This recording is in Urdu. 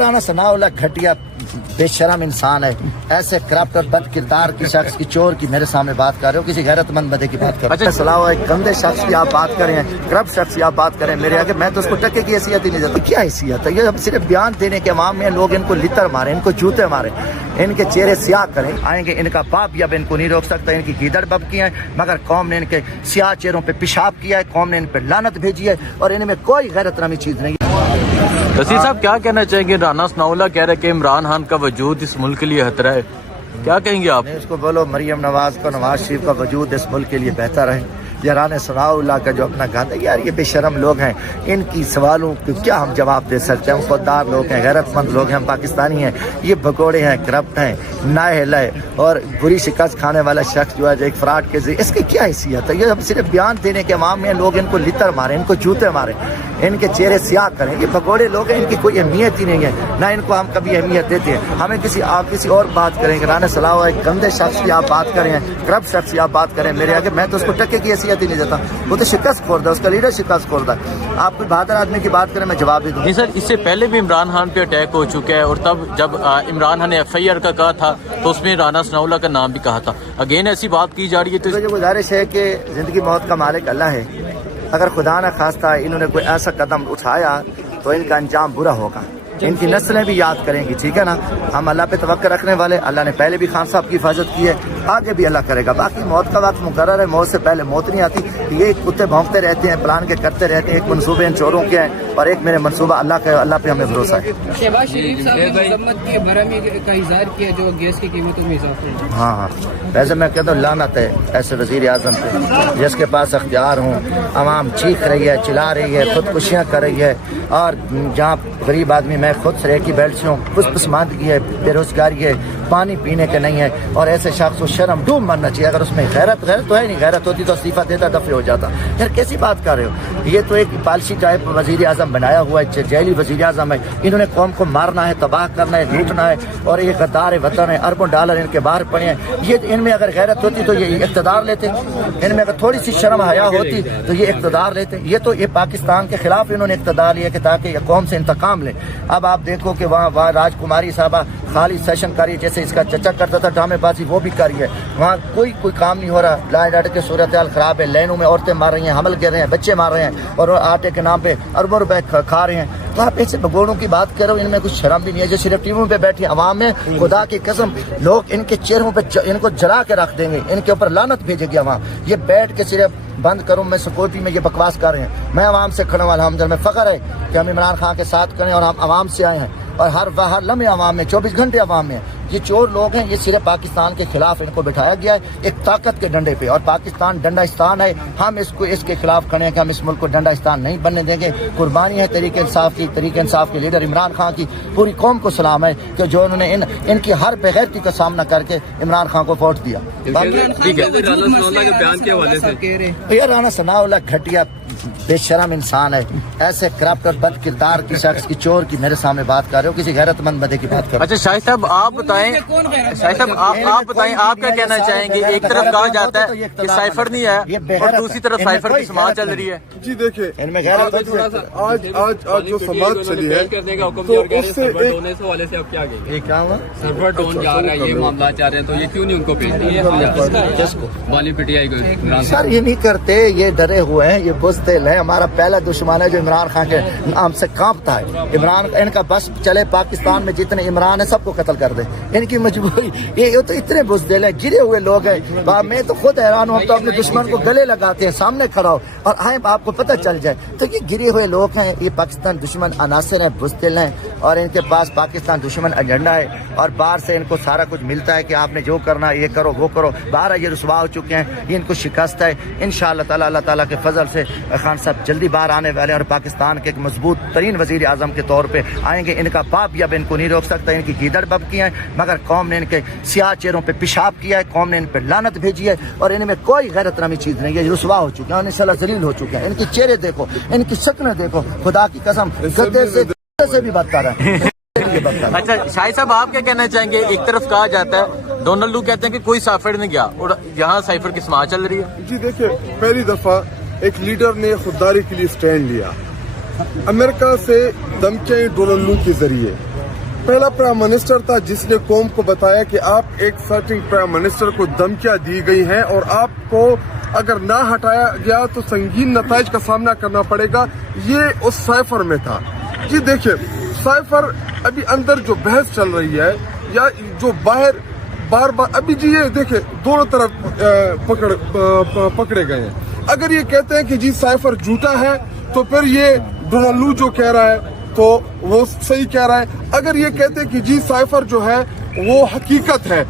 رانا ثناءاللہ گھٹیا بے شرم انسان ہے، ایسے کرپٹ اور بد کردار کی شخص کی، چور کی میرے سامنے بات کر رہے ہو، کسی غیرت مند بندے کی بات کر رہے ہو. صلاح ہے گندے شخص کی آپ بات کریں، کرپٹ شخص کی آپ بات کریں میرے آگے، میں تو اس کو ٹکے کی حیثیت ہی نہیں دیتا. کیا حیثیت ہے؟ یہ صرف بیان دینے کے عوام میں لوگ ان کو لتر مارے، ان کو جوتے مارے، ان کے چہرے سیاہ کریں. آئیں گے ان کا باپ بھی اب ان کو نہیں روک سکتا، ان کی گیدڑ بب کی ہیں، مگر قوم نے ان کے سیاہ چہروں پہ پیشاب کیا ہے، قوم نے ان پہ لعنت بھیجی ہے، اور ان میں کوئی غیرت نامی چیز نہیں. رشید صاحب کیا کہنا چاہیں گے؟ رانا ثناءاللہ کہہ رہے کہ عمران خان کا وجود اس ملک کے لیے خطرہ ہے، کیا کہیں گے آپ؟ اس کو بولو مریم نواز کو، نواز شریف کا وجود اس ملک کے لیے بہتر ہے. یہ رانا ثناءاللہ کا جو اپنا گانا، یار یہ بے شرم لوگ ہیں، ان کی سوالوں کو کیا ہم جواب دے سکتے ہیں؟ ہم خوددار لوگ ہیں، غیرت مند لوگ ہیں، ہم پاکستانی ہیں. یہ بھگوڑے ہیں، کرپٹ ہیں، نااہل ہے، اور بری شکست کھانے والا شخص جو ہے جو ایک فراڈ کے ذریعے، اس کی کیا حیثیت ہے؟ یہ ہم صرف بیان دینے کے عوام میں لوگ ان کو لتر مارے، ان کو جوتے مارے، ان کے چہرے سیاہ کریں. یہ بھگوڑے لوگ ہیں، ان کی کوئی اہمیت ہی نہیں ہے، نہ ان کو ہم کبھی اہمیت دیتے ہیں. ہمیں کسی اور بات کریں گے. رانا ثناءاللہ ایک گندے شخص کی آپ بات کریں، کرپٹ شخص کی آپ بات کریں میرے آگے، میں تو اس کو ٹکے کی حیثیت ہی نہیں دیتا. وہ تو شکست خورد ہے، اس کا لیڈر شکست خورد ہے. آپ کوئی بہادر آدمی کی بات کریں، میں جواب دے دوں. نہیں سر، اس سے پہلے بھی عمران خان پہ اٹیک ہو چکا ہے، اور تب جب عمران خان نے FIR کا کہا تھا تو اس میں رانا ثناءاللہ کا نام بھی کہا تھا. اگین ایسی بات کی جا رہی ہے. تو مجھے گزارش ہے کہ زندگی موت کا مالک اللہ ہے. اگر خدا نہ خواستہ انہوں نے کوئی ایسا قدم اٹھایا تو ان کا انجام برا ہوگا. ان کی نسلیں بھی یاد کریں گی، ٹھیک ہے نا؟ ہم اللہ پہ توقع رکھنے والے، اللہ نے پہلے بھی خان صاحب کی حفاظت کی ہے، آگے بھی اللہ کرے گا. باقی موت کا وقت مقرر ہے، موت سے پہلے موت نہیں آتی. یہ کتے بھونکتے رہتے ہیں، پلان کے کرتے رہتے ہیں. ایک منصوبے ان چوروں کے ہیں اور ایک میرے منصوبہ اللہ کا، اللہ پہ ہمیں بھروسہ ہے. شہباز شریف صاحب نے مذمت کی، برہمی کا اظہار کیا جو گیس کی قیمتوں میں اضافہ. ہاں ویسے میں کہتا ہوں لعنت ہے ایسے وزیر اعظم پہ جس کے پاس اختیار ہوں. عوام چیخ رہی ہے، چلا رہی ہے، خودکشیاں کر رہی ہے، اور جہاں غریب آدمی، میں خود سریکی بیلٹ سے ہوں، پسماندگی ہے، بے روزگاری ہے، پانی پینے کے نہیں ہے، اور ایسے شخص کو شرم ڈوب مرنا چاہیے. اگر اس میں غیرت تو ہے نہیں، غیرت ہوتی تو استعفیٰ دیتا، دفع ہو جاتا. پھر کیسی بات کر رہے ہو؟ یہ تو ایک پالسی ٹائپ وزیر اعظم بنایا ہوا ہے، جیلی وزیر اعظم ہے. انہوں نے قوم کو مارنا ہے، تباہ کرنا ہے، لوٹنا ہے، اور یہ غدار وطن ہے، اربوں ڈالر ان کے باہر پڑے ہیں. یہ ان میں اگر غیرت ہوتی تو یہ اقتدار لیتے، ان میں اگر تھوڑی سی شرم حیا ہوتی تو یہ اقتدار لیتے. یہ پاکستان کے خلاف انہوں نے اقتدار لیا کہ تاکہ یہ قوم سے انتقام لے. اب آپ دیکھو کہ وہاں راجکماری صاحبہ خالی سیشن کری، جیسے اس کا چچا کرتا تھا ڈرامے بازی، وہ بھی کری ہے. وہاں کوئی کام نہیں ہو رہا. لا اینڈ آرڈر کی صورتحال خراب ہے، لائنوں میں عورتیں مار رہی ہیں، حمل گر رہے ہیں، بچے مار رہے ہیں، اور آٹے کے نام پہ اربوں روپے کھا رہے ہیں. تو آپ ایسے بگوڑوں کی بات کرو، ان میں کچھ شرم بھی نہیں ہے جو صرف ٹی ویوں پہ بیٹھی عوام میں. خدا کی قسم لوگ ان کے چہروں پہ ان کو جلا کے رکھ دیں گے، ان کے اوپر لعنت بھیجے گی عوام. یہ بیٹھ کے صرف بند کروں میں سکوٹی میں یہ بکواس کر رہے ہیں. میں عوام سے کھڑا ہوں، الحمدللہ میں فخر ہے کہ ہم عمران خان کے ساتھ کریں، اور ہم عوام سے آئے ہیں، اور ہر لمحے عوام میں، 24 گھنٹے عوام میں. یہ چور لوگ ہیں، یہ صرف پاکستان کے خلاف ان کو بٹھایا گیا ہے ایک طاقت کے ڈنڈے پہ، اور پاکستان ڈنڈاستان ہے. ہم اس کے خلاف کھڑے ہیں کہ ہم اس ملک کو ڈنڈاستان نہیں بننے دیں گے. قربانی ہے تحریک انصاف کے لیڈر عمران خان کی. پوری قوم کو سلام ہے کہ جو انہوں نے ان کی ہر بغیرتی کا سامنا کر کے عمران خان کو ووٹ دیا. یہ رانا ثناءاللہ گھٹیا بے شرم انسان ہے، ایسے کرپٹ اور بد کردار کی شخص کی، چور کی میرے سامنے بات کر رہے ہو، کسی غیرت مند بندے کی بات کر رہے ہو. اچھا شاہد صاحب آپ بتائیں، آپ بتائیں آپ کیا کہنا چاہیں گے؟ ایک طرف کہا جاتا ہے کہ سائفر نہیں ہے، اور دوسری طرف سائفر کی سماعت چل رہی ہے. جی دیکھیں، ان میں غیرت آج جو سماعت چلی ہے تو اس سے یہ کیا ہوا؟ سرور ڈاؤن جا رہا ہے، یہ معاملات چاہ رہے ہیں، تو یہ کیوں نہیں ان کو بھیج دیا؟ کس کو؟ والی PTI کو. سر یہ نہیں کرتے، یہ ڈرے ہوئے ہیں، یہ بزدل ہے. ہمارا پہلا دشمن ہے جو عمران خان کے نام سے کانپتا ہے. ان کا بس چلے پاکستان میں جتنے عمران ہیں سب کو قتل کر دے. ان کی مجبوری، یہ تو اتنے بزدل ہیں، گرے ہوئے لوگ ہیں. میں تو خود حیران ہوں، ہم تو اپنے دشمن کو گلے لگاتے ہیں، سامنے کھڑا ہو اور آئیں آپ کو پتہ چل جائے. تو یہ گرے ہوئے لوگ ہیں، یہ پاکستان دشمن عناصر ہیں، بزدل ہیں، اور ان کے پاس پاکستان دشمن ایجنڈا ہے، اور باہر سے ان کو سارا کچھ ملتا ہے کہ آپ نے جو کرنا یہ کرو وہ کرو. باہر یہ رسوا ہو چکے ہیں، یہ ان کو شکست ہے. انشاءاللہ تعالی اللہ تعالیٰ کے فضل سے خان صاحب جلدی باہر آنے والے، اور پاکستان کے ایک مضبوط ترین وزیر اعظم کے طور پہ آئیں گے. ان کا باپ بھی اب ان کو نہیں روک سکتا، ان کی گیدڑ بب کی ہیں، مگر قوم نے ان کے سیاہ چہروں پہ پیشاب کیا ہے، قوم نے ان پہ لعنت بھیجی ہے، اور ان میں کوئی غیرت نامی چیز نہیں ہے. یہ رسوا ہو چکے ہیں، انشاءاللہ ذلیل ہو چکے ہیں. ان کے چہرے دیکھو، ان کی شکلیں دیکھو، خدا کی قسم گدے سے بھی بدتر ہے. اچھا شاہد صاحب آپ کیا کہنا چاہیں گے؟ ایک طرف کہا جاتا ہے ڈونلڈ کہتے ہیں کہ کوئی سائفر نہیں گیا، اور یہاں سائفر کی سماعت چل رہی ہے. جی دیکھیں، پہلی دفعہ ایک لیڈر نے خودداری کے لیے سٹینڈ لیا. امریکہ سے دھمکیاں ڈونلڈ کے ذریعے پہلا پرائم منسٹر تھا جس نے قوم کو بتایا کہ آپ ایک سرٹنگ پرائم منسٹر کو دھمکیاں دی گئی ہیں اور آپ کو اگر نہ ہٹایا گیا تو سنگین نتائج کا سامنا کرنا پڑے گا. یہ اس سائفر میں تھا. جی دیکھیں سائفر ابھی اندر جو بحث چل رہی ہے یا جو باہر بار بار ابھی جی یہ دیکھیں دونوں طرف پکڑے گئے ہیں. اگر یہ کہتے ہیں کہ جی سائفر جھوٹا ہے تو پھر یہ ڈونالڈو جو کہہ رہا ہے تو وہ صحیح کہہ رہا ہے. اگر یہ کہتے ہیں کہ جی سائفر جو ہے وہ حقیقت ہے